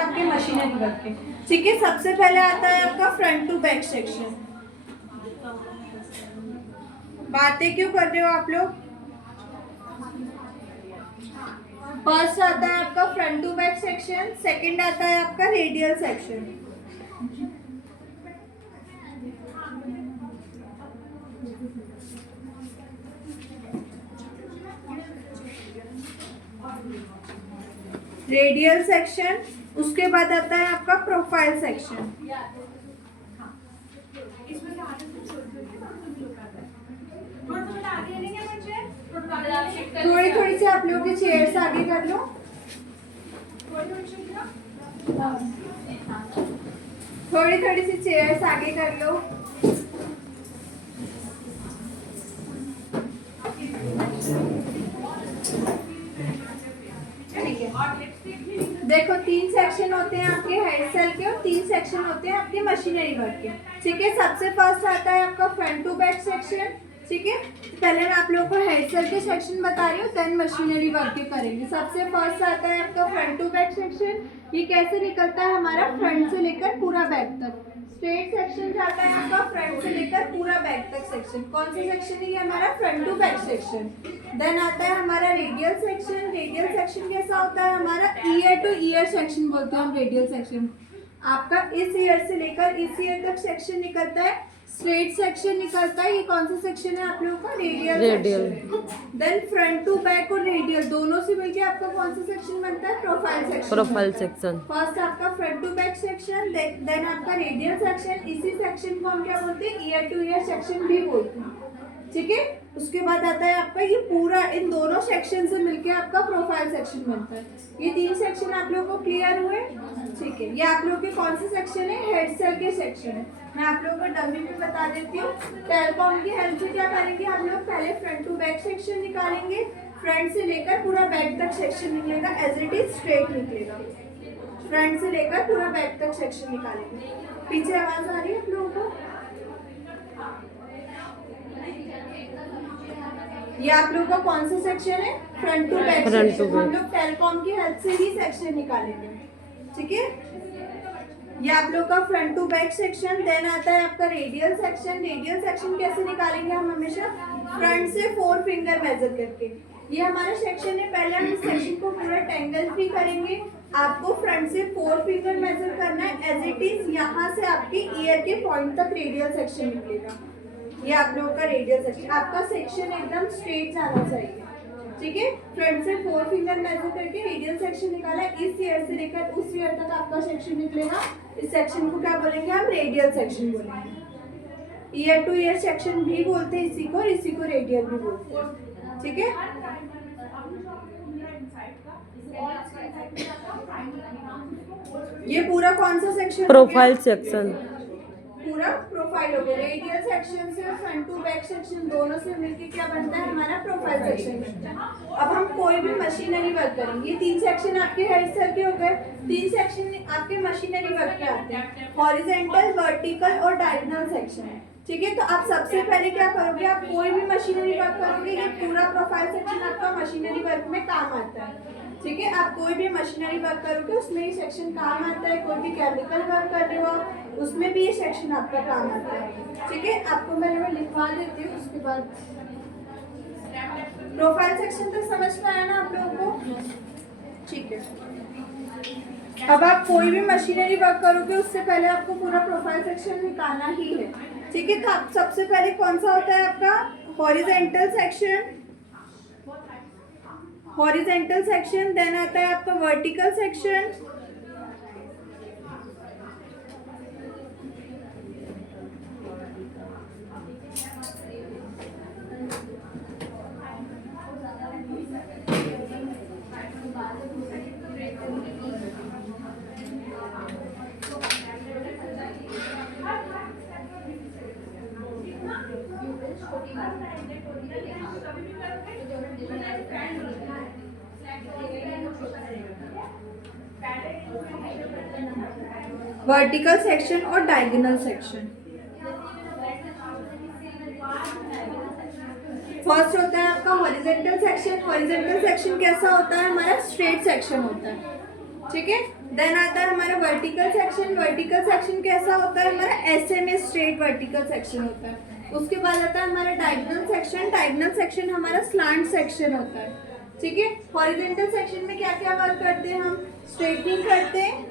आपके machinery work के। ठीक है, सबसे पहले आता है आपका फ्रंट टू बैक सेक्शन। बातें क्यों कर रहे हो आप लोग? फर्स्ट आता है आपका front to back section, second आता है आपका रेडियल सेक्शन। रेडियल सेक्शन, उसके बाद आता है आपका प्रोफाइल सेक्शन। थोड़ी थोड़ी सी आप लोगों की चेयर्स आगे कर लो। थोड़ी थोड़ी सी चेयर्स आगे कर लो। देखो 3 सेक्शन होते हैं आपके हेड सेल के और 3 सेक्शन होते हैं आपके मशीनरी वर्क के। ठीक है, सबसे फर्स्ट आता है आपका फ्रंट टू बैक सेक्शन। ठीक है, पहले मैं आप लोगों को हेड सेल के सेक्शन बता रही हूँ, देन मशीनरी वर्क के करेंगे। सबसे फर्स्ट आता है आपका फ्रंट टू बैक सेक्शन। ये कैसे निकलता है हमारा फ्रंट से लेकर पूरा बैक तक। स्ट्रेट सेक्शन जाता है आपका फ्रंट से लेकर पूरा बैक तक सेक्शन। कौन सा सेक्शन है ये हमारा? Front to back section. Then आता है हमारा रेडियल सेक्शन। रेडियल सेक्शन कैसा होता है हमारा? ईयर टू ईयर सेक्शन बोलते हैं हम रेडियल सेक्शन। आपका इस ईयर से लेकर इस ईयर तक सेक्शन निकलता है। स्ट्रेट सेक्शन निकलता है। ये कौन सा सेक्शन है आप लोगों का? Radial section. Then front to back और रेडियल दोनों से मिलकर आपका कौन सा सेक्शन बनता है? Profile section. Profile section. First आपका front to back section, then आपका रेडियल सेक्शन। इसी सेक्शन को हम क्या बोलते हैं? ईयर टू ईयर सेक्शन भी बोलते हैं। ठीक है, उसके बाद आता है आपका ये पूरा इन दोनों सेक्शन से मिलके आपका प्रोफाइल सेक्शन बनता है। ये 3 सेक्शन आप लोगों को क्लियर हुए? ठीक है, ये आप लोगों के कौन से सेक्शन है? हेड सेल के सेक्शन है। मैं आप लोगों को डमी में बता देती हूँ। टेलकॉम की हेल्प से क्या करेंगे हम लोग? पहले फ्रंट टू बैक सेक्शन निकालेंगे। फ्रंट से लेकर पूरा बैक तक सेक्शन निकलेगा, एज इट इज स्ट्रेट निकलेगा। फ्रंट से लेकर पूरा बैक तक सेक्शन निकालेंगे। पीछे आवाज आ रही है आप लोगों को? ये आप लोगों का कौन सा सेक्शन है? Front to back section. हम लोग टेलकॉम की हेल्प से ही सेक्शन निकालेंगे। ठीक है, ये आप लोग का front to back section. Then आता है आपका रेडियल सेक्शन। रेडियल सेक्शन कैसे निकालेंगे हम? हमेशा फ्रंट से 4 फिंगर मेजर करके। ये हमारा सेक्शन है। पहले हम इस सेक्शन को पूरा टेंगल फ्री करेंगे। आपको फ्रंट से 4 फिंगर मेजर करना है, एज इट इज। यहाँ से आपके ईयर के पॉइंट तक रेडियल सेक्शन निकलेगा। ये आप लोगों का रेडियल सेक्शन। आपका सेक्शन एकदम स्ट्रेट जाना चाहिए। ठीक है, फ्रंट से 4 फिंगर मेजर करके रेडियल सेक्शन निकाला। इस ईयर से लेकर उस ईयर तक आपका सेक्शन निकलेगा। इस सेक्शन को क्या बोलेंगे हम? रेडियल सेक्शन बोलेंगे। ईयर टू ईयर सेक्शन भी बोलते हैं इसी को, और इसी को रेडियल भी बोलते हैं। ठीक है, ये पूरा कौन सा सेक्शन? Profile section. पूरा प्रोफाइल हो गया। रेडियल सेक्शन से फ्रंट टू बैक सेक्शन दोनों से मिलके क्या बनता है हमारा? प्रोफाइल सेक्शन बनता है। अब हम कोई भी मशीनरी वर्क करेंगे। ये 3 सेक्शन आपके हेड सेल के हो गए। 3 सेक्शन आपके मशीनरी वर्क के आते हैं, हॉरिजॉन्टल, वर्टिकल और डायगोनल सेक्शन। ठीक है, तो आप सबसे पहले क्या करोगे? आप कोई भी मशीनरी वर्क करोगे, ये पूरा प्रोफाइल सेक्शन आपका मशीनरी वर्क में काम आता है। ठीक है, आप कोई भी मशीनरी वर्क करोगे उसमें ये सेक्शन काम आता है। कोई भी केमिकल वर्क कर रहे हो आप, उसमें भी ये सेक्शन आपका काम आता है। ठीक है, आपको मैं लिखवा देती हूँ। उसके बाद प्रोफाइल सेक्शन तक समझ में आया ना आप लोगों को? ठीक है, अब आप कोई भी मशीनरी वर्क करोगे उससे पहले आपको पूरा प्रोफाइल सेक्शन निकालना ही है। ठीक है, तो आप सबसे पहले कौन सा होता है आपका? Horizontal section. Horizontal section, then आता है आपका वर्टिकल सेक्शन। वर्टिकल सेक्शन और डायगोनल सेक्शन। फर्स्ट होता है आपका हॉरिजॉन्टल सेक्शन। हॉरिजॉन्टल सेक्शन कैसा होता है हमारा? स्ट्रेट सेक्शन होता है। ठीक है, देन आता है हमारा वर्टिकल सेक्शन। वर्टिकल सेक्शन कैसा होता है हमारा, ऐसे में स्ट्रेट वर्टिकल सेक्शन होता है। उसके बाद आता है हमारा डायगोनल सेक्शन। डायगोनल सेक्शन हमारा स्लांट सेक्शन होता है, ठीक है। हॉरिजॉन्टल सेक्शन में क्या क्या वर्क करते हैं हम, स्ट्रेटनिंग करते हैं,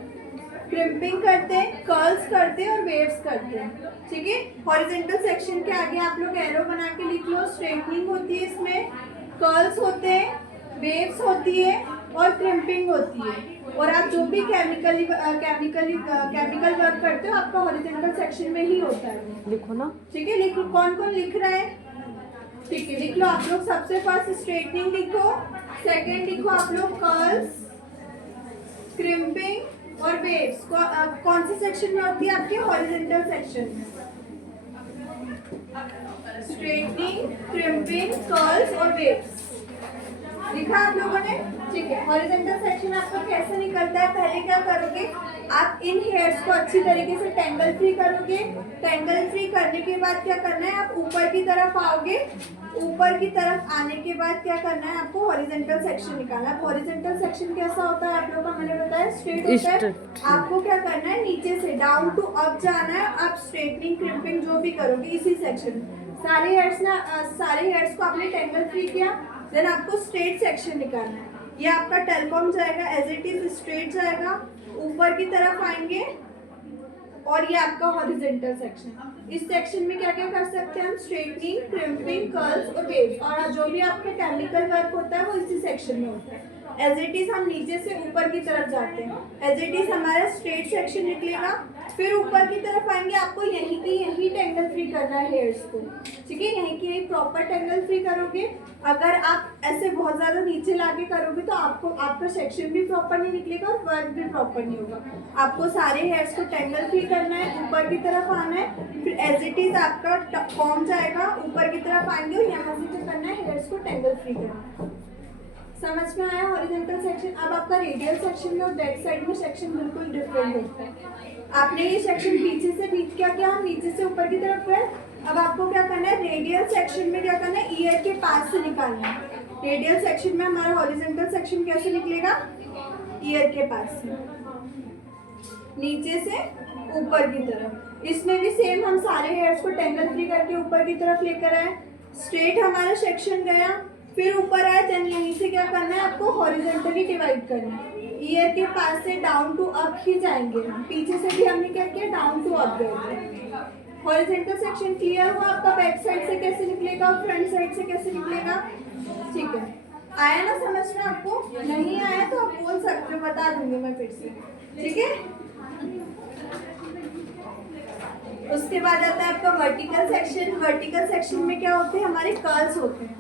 क्रिम्पिंग करते हैं, कर्ल्स करते हैं और वेव्स करते हैं, ठीक है। हॉरिजॉन्टल सेक्शन के आगे आप लोग एरो बना के लिख लो। स्ट्रेटनिंग होती है, इसमें कर्ल्स होते हैं, वेव्स होती है और क्रिम्पिंग होती है। और आप जो भी केमिकल वर्क करते हो आपका हॉरिजॉन्टल सेक्शन में ही होता है। लिखो ना, ठीक है, लिख लो। कौन कौन लिख रहा है, ठीक है, लिख लो आप लोग। सबसे फर्स्ट स्ट्रेटनिंग लिखो, सेकंड लिखो आप लोग कर्ल्स, क्रिम्पिंग और वेव्स। कौन से सेक्शन में होती है आपके, हॉरिजॉन्टल सेक्शन में। स्ट्रेटनिंग, क्रिम्पिंग, कर्ल्स और वेव्स लिखा आप लोगों ने, ठीक है। हॉरिजॉन्टल सेक्शन आपका कैसे निकलता है, पहले क्या करोगे आप इन हेयर्स को अच्छी तरीके से टेंगल फ्री करोगे। टेंगल फ्री करने के बाद क्या करना है, आप ऊपर की तरफ आओगे। ऊपर की तरफ आने के बाद क्या करना है, आपको हॉरिजॉन्टल सेक्शन निकालना है। हॉरिजॉन्टल सेक्शन कैसा होता है आप लोगों का मैंने बताया, स्ट्रेट होता है। आपको क्या करना है, नीचे से डाउन टू अप जाना है। आप स्ट्रेटनिंग, क्रिम्पिंग जो भी करोगे इसी सेक्शन में। सारे हेयर्स को आपने टेंगल फ्री किया, देन आपको स्ट्रेट सेक्शन निकालना है। ये आपका टेलकॉम जाएगा, एज इट इज स्ट्रेट जाएगा, ऊपर की तरफ आएंगे। और ये आपका हॉरिजॉन्टल सेक्शन। इस सेक्शन में क्या क्या कर सकते हैं हम, स्ट्रेटनिंग, क्रिम्पिंग, कर्ल्स और वेव्स। और जो भी आपका केमिकल वर्क होता है वो इसी सेक्शन में होता है। एज इट इज हम नीचे से ऊपर की तरफ जाते हैं, एज इट इज हमारा स्ट्रेट सेक्शन निकलेगा। फिर ऊपर की तरफ आएंगे, आपको यहीं की यहीं टेंगल फ्री करना है हेयर्स को, ठीक है। यहीं की यहीं प्रॉपर टेंगल फ्री करोगे। अगर आप ऐसे बहुत ज़्यादा नीचे लाके करोगे तो आपका सेक्शन भी प्रॉपर नहीं निकलेगा और वर्क भी प्रॉपर नहीं होगा। आपको सारे हेयर्स को टेंगल फ्री करना है, ऊपर की तरफ आना है। फिर एज इट इज आपका फॉर्म जाएगा, ऊपर की तरफ आएंगे और यहाँ से क्या करना है, हेयर्स को टेंगल फ्री करना है। समझ में आया हॉरिजॉन्टल सेक्शन। अब आपका रेडियल सेक्शन में और बैक साइड में सेक्शन बिल्कुल डिफरेंट होता है। आपने ये सेक्शन पीछे से क्या किया, हम नीचे से ऊपर की तरफ गए। अब आपको क्या करना है, रेडियल सेक्शन में क्या करना है, ईयर के पास से निकालना है। रेडियल सेक्शन में हमारा हॉरिजॉन्टल सेक्शन कैसे निकलेगा, ईयर के पास से, नीचे से ऊपर की तरफ। इसमें भी सेम हम सारे हेयर्स को टेंगल फ्री करके ऊपर की तरफ लेकर आए। स्ट्रेट हमारा सेक्शन गया, फिर ऊपर आए, देन यहीं से क्या करना है, आपको हॉरिजॉन्टली डिवाइड करना है। ईयर के पास से डाउन टू अप ही जाएंगे हम। पीछे से भी हमने क्या किया, डाउन टू अप गए। हॉरिजॉन्टल सेक्शन क्लियर हुआ आपका। बैक साइड से कैसे निकलेगा और फ्रंट साइड से कैसे निकलेगा, ठीक है। आया ना समझ में आपको, नहीं आया तो आप बोल सकते हो, बता दूंगी मैं फिर से, ठीक है। उसके बाद आता है आपका वर्टिकल सेक्शन। वर्टिकल सेक्शन में क्या होते हैं, हमारे कर्ल्स होते हैं,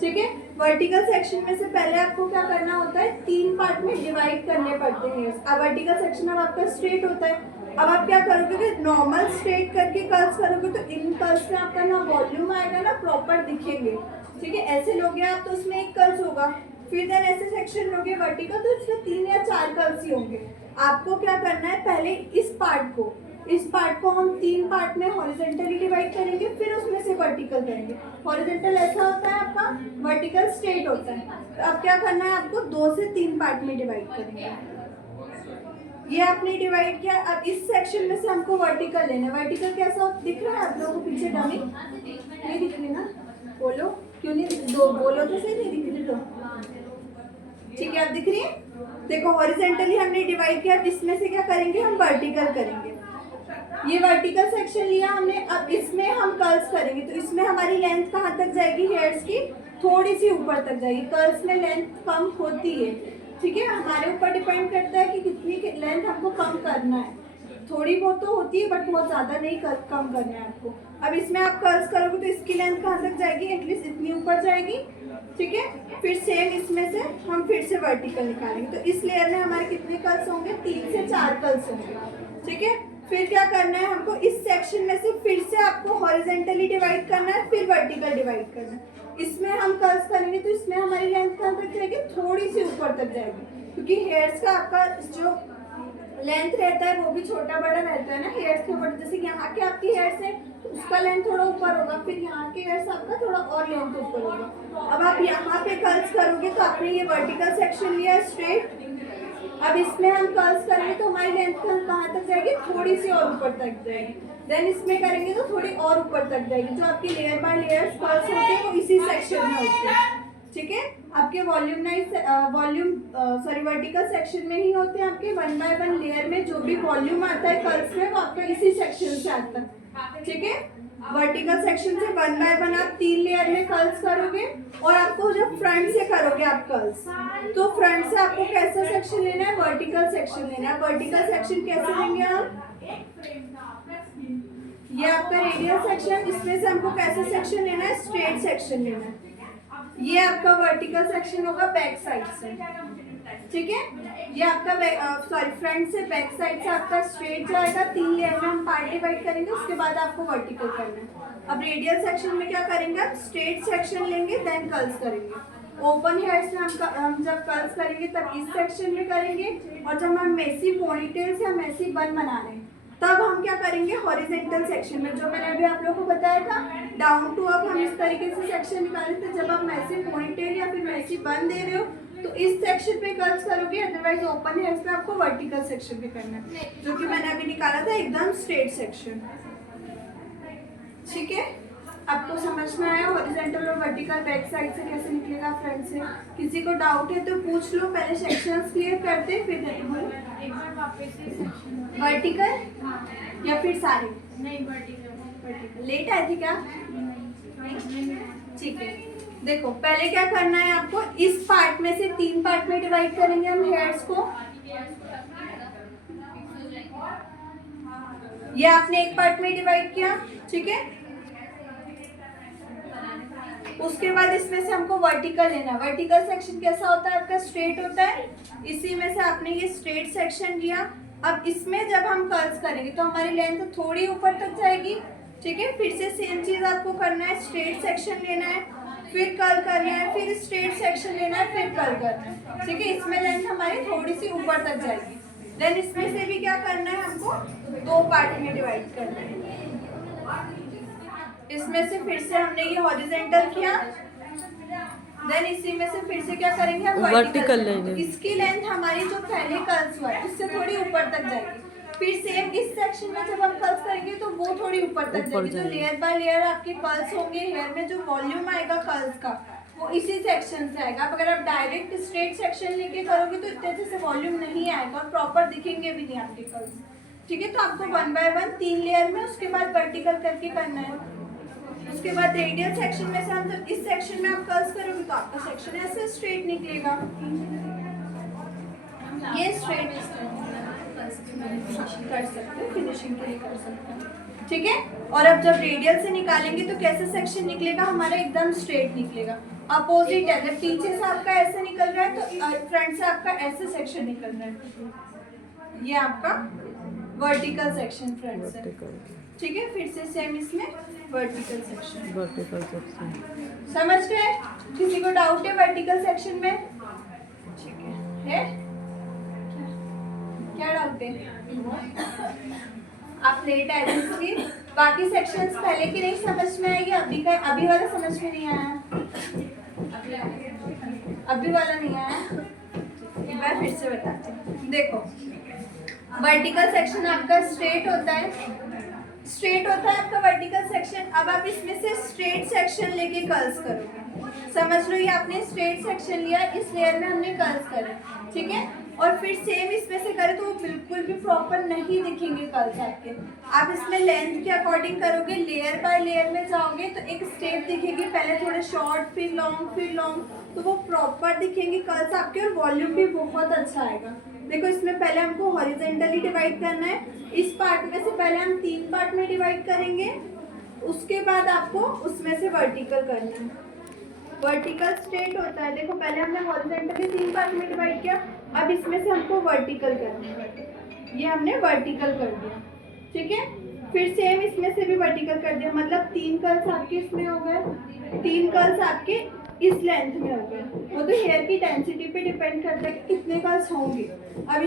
ठीक है। वर्टिकल सेक्शन में से पहले आपको क्या करना होता है, 3 पार्ट में डिवाइड करने पड़ते हैं। अब वर्टिकल सेक्शन अब आपका स्ट्रेट होता है। अब आप क्या करोगे कि नॉर्मल स्ट्रेट करके कर्ल्स करोगे तो इन कर्ल्स में आपका ना वॉल्यूम आएगा ना प्रॉपर दिखेंगे, ठीक है। ऐसे लोगे आप तो उसमें एक कर्ल्स होगा। फिर देन ऐसे सेक्शन लोगे वर्टिकल तो इसमें 3 या 4 कर्ल्स ही होंगे। आपको क्या करना है, पहले इस पार्ट को हम 3 पार्ट में हॉरिजॉन्टली डिवाइड करेंगे, फिर उसमें से वर्टिकल करेंगे। हॉरिजॉन्टल ऐसा होता है आपका, वर्टिकल स्ट्रेट होता है। तो अब क्या करना है, आपको 2 से 3 पार्ट में डिवाइड करेंगे। ये आपने डिवाइड किया। अब इस सेक्शन में से हमको वर्टिकल लेना है। वर्टिकल कैसा दिख रहा है आप लोगों को पीछे, डमी नहीं दिख रही ना, बोलो क्यों नहीं, दो बोलो तो सही, नहीं दिख रही तो, ठीक है। अब दिख रही है, देखो हॉरिजॉन्टली हमने डिवाइड किया। इसमें से क्या करेंगे, हम वर्टिकल करेंगे। ये वर्टिकल सेक्शन लिया हमने, अब इसमें हम कर्ल्स करेंगे। तो इसमें हमारी लेंथ कहाँ तक जाएगी, हेयर्स की थोड़ी सी ऊपर तक जाएगी। कर्ल्स में लेंथ कम होती है, ठीक है। हमारे ऊपर डिपेंड करता है कि कितनी लेंथ हमको कम करना है। थोड़ी बहुत तो होती है बट बहुत ज़्यादा नहीं कम करना है आपको। अब इसमें आप कर्ल्स करोगे तो इसकी लेंथ कहाँ तक जाएगी, एटलीस्ट इतनी ऊपर जाएगी, ठीक है। फिर सेम इसमें से हम फिर से वर्टिकल निकालेंगे। तो इस लेयर में हमारे कितने कर्ल्स होंगे, 3 से 4 कर्ल्स होंगे, ठीक है। फिर क्या करना है, हमको इस सेक्शन में से फिर से आपको हॉरिजॉन्टली डिवाइड करना है, फिर वर्टिकल डिवाइड करना है। इसमें हम कर्ल्स करेंगे तो इसमें हमारी लेंथ कहाँ तक जाएगी, थोड़ी सी ऊपर तक जाएगी, क्योंकि हेयर्स का आपका जो लेंथ रहता है वो भी छोटा बड़ा रहता है ना हेयर्स के ऊपर। जैसे यहाँ के आपकी हेयर्स है तो उसका लेंथ थोड़ा ऊपर होगा, फिर यहाँ के हेयर्स आपका थोड़ा और लेंथ ऊपर होगा। अब आप यहाँ पे कर्ल्स करोगे तो आपने ये वर्टिकल सेक्शन लिया स्ट्रेट, अब इसमें हम कर्ल्स करेंगे तो हमारी लेंथ कहाँ तक जाएगी, थोड़ी सी और ऊपर तक जाएगी। देन इसमें करेंगे तो थोड़ी और ऊपर तक जाएगी। जो आपकी लेयर बाय लेयर कर्ल्स होते हैं वो इसी सेक्शन में होते हैं, ठीक है। आपके वर्टिकल सेक्शन में ही होते हैं। आपके 1 बाय 1 लेयर में जो भी वॉल्यूम आता है कर्ल्स में वो आपका इसी सेक्शन से आता है, ठीक है। वर्टिकल सेक्शन से 1 बाय 1 आप 3 लेयर में कर्ल्स करोगे। और आपको जब फ्रंट से करोगे आप कर्ल्स, तो फ्रंट से आपको कैसा सेक्शन लेना है, वर्टिकल सेक्शन लेना है। वर्टिकल सेक्शन कैसे लेंगे आप, ये आपका रेडियल सेक्शन, इसमें से हमको कैसा सेक्शन लेना है, स्ट्रेट सेक्शन लेना है। ये आपका वर्टिकल सेक्शन होगा बैक साइड से, ठीक है। ये आपका फ्रंट से बैक साइड से आपका स्ट्रेट जाएगा। 3 लेयर में हम पार्ट डिवाइड करेंगे, उसके बाद आपको वर्टिकल करना है। अब रेडियल सेक्शन में क्या करेंगे, आप स्ट्रेट सेक्शन लेंगे देन कर्ल्स करेंगे। ओपन हेयर से हम जब कर्ल्स करेंगे तब इस सेक्शन में करेंगे। और जब हम मेसी पोनीटेल्स या मेसी बन बना रहे हैं तब हम क्या करेंगे, हॉरिजेंटल सेक्शन में। जो मैंने अभी आप लोगों को बताया था डाउन टू अप, हम इस तरीके से सेक्शन निकाले थे। जब आप मेसी पोनीटेल या फिर मेसी बन दे रहे हो तो इस सेक्शन पे कर्ल्स करोगे, अदरवाइज ओपन हेयर्स पे आपको वर्टिकल सेक्शन पे करना है, जो कि मैंने अभी निकाला था एकदम स्ट्रेट सेक्शन, ठीक है। आपको समझ में आया हॉरिजॉन्टल और वर्टिकल बैक साइड से कैसे निकलेगा, फ्रंट से। किसी को डाउट है तो पूछ लो, पहले सेक्शंस क्लियर करते फिर एक बार वापस से वर्टिकल या फिर सारे, नहीं वर्टिकल। लेट आए थे क्या, ठीक है। देखो पहले क्या करना है आपको, इस पार्ट में से 3 पार्ट में डिवाइड करेंगे हम हेयर्स को। ये आपने एक पार्ट में डिवाइड किया, ठीक है। उसके बाद इसमें से हमको वर्टिकल लेना। वर्टिकल सेक्शन कैसा होता है आपका, स्ट्रेट होता है। इसी में से आपने ये स्ट्रेट सेक्शन लिया। अब इसमें जब हम कर्ल्स करेंगे तो हमारी लेंथ थोड़ी ऊपर तक जाएगी, ठीक है। फिर से सेम चीज आपको करना है, स्ट्रेट सेक्शन लेना है, फिर कर्ल करना है, फिर स्ट्रेट सेक्शन लेना है, फिर कर्ल करना है, ठीक है। इसमें लेंथ हमारी थोड़ी सी ऊपर तक जाएगी। देन इसमें से भी क्या करना है, हमको 2 पार्ट में डिवाइड करना है। इसमें से फिर से हमने ये हॉरिजॉन्टल किया, देन इसी में से फिर से क्या करेंगे हम, वर्टिकल लेंगे। इसकी लेंथ हमारी जो पहले कर्ल्स हुआ है उससे थोड़ी ऊपर तक जाएगी। फिर सेम इस सेक्शन में जब हम कर्ल्स करेंगे तो वो थोड़ी ऊपर तक जाएगी। तो लेयर बाय लेयर आपके कर्ल्स होंगे, हेयर में जो वॉल्यूम आएगा कर्ल्स का वो इसी सेक्शन से आएगा। अब अगर आप डायरेक्ट स्ट्रेट सेक्शन लेके करोगे तो इतने अच्छे से वॉल्यूम नहीं आएगा और प्रॉपर दिखेंगे भी नहीं आपके कर्ल्स, ठीक है। तो आपको 1 बाय 1 3 लेयर में, उसके बाद वर्टिकल करके करना है। उसके बाद रेडियल सेक्शन में से हम जब इस सेक्शन में आप कर्ल्स करोगे तो आपका सेक्शन ऐसे स्ट्रेट निकलेगा, ये स्ट्रेट कर सकते हो, फिनिशिंग के लिए कर सकते हो, ठीक है। और अब जब रेडियल से निकालेंगे तो कैसे सेक्शन निकलेगा हमारा, एकदम स्ट्रेट निकलेगा। अपोजिट है, जब पीछे से आपका ऐसे निकल रहा है तो फ्रंट से आपका ऐसे सेक्शन निकल रहा है। ये आपका वर्टिकल सेक्शन फ्रंट से, ठीक है। फिर से सेम इसमें वर्टिकल सेक्शन, समझ गए। किसी को डाउट है वर्टिकल सेक्शन में, ठीक है? क्या डाउट है? आप लेट आए इसलिए बाकी सेक्शंस पहले की नहीं समझ में आएगी, अभी वाला समझ में नहीं आया, अभी वाला नहीं आया, एक बार फिर से बताते हैं। देखो वर्टिकल सेक्शन आपका स्ट्रेट होता है, स्ट्रेट होता है आपका वर्टिकल सेक्शन। अब आप इसमें से स्ट्रेट सेक्शन लेके कर्ल्स करोगे, समझ लो। ये आपने स्ट्रेट सेक्शन लिया, इस लेयर में हमने कर्ल्स करे, ठीक है। और फिर सेम इसमें से करें तो वो बिल्कुल भी प्रॉपर नहीं दिखेंगे कर्ल्स आपके। आप इसमें लेंथ के अकॉर्डिंग करोगे, लेयर बाय लेयर में जाओगे तो एक स्टेप दिखेगी, पहले थोड़े शॉर्ट फिर लॉन्ग, तो वो प्रॉपर दिखेंगे कर्ल्स आपके और वॉल्यूम भी बहुत अच्छा आएगा। देखो इसमें पहले हमको हॉरिजॉन्टली डिवाइड करना है। इस पार्ट में से पहले हम 3 पार्ट में डिवाइड करेंगे, उसके बाद आपको उसमें से वर्टिकल करना है। वर्टिकल स्ट्रेट होता है, देखो पहले हमने हॉरिजॉन्टली 3 पार्ट में डिवाइड किया, अब इसमें से हमको वर्टिकल करना है। ये हमने वर्टिकल कर दिया, ठीक है। फिर सेम इसमें से भी वर्टिकल कर दिया, मतलब 3 कर्ल्स आपके इसमें हो गए, 3 कर्ल्स आपके इस लेंथ में हो गए। वो तो हेयर की डेंसिटी पे डिपेंड करता है कि कितने कर्ल्स होंगे। अब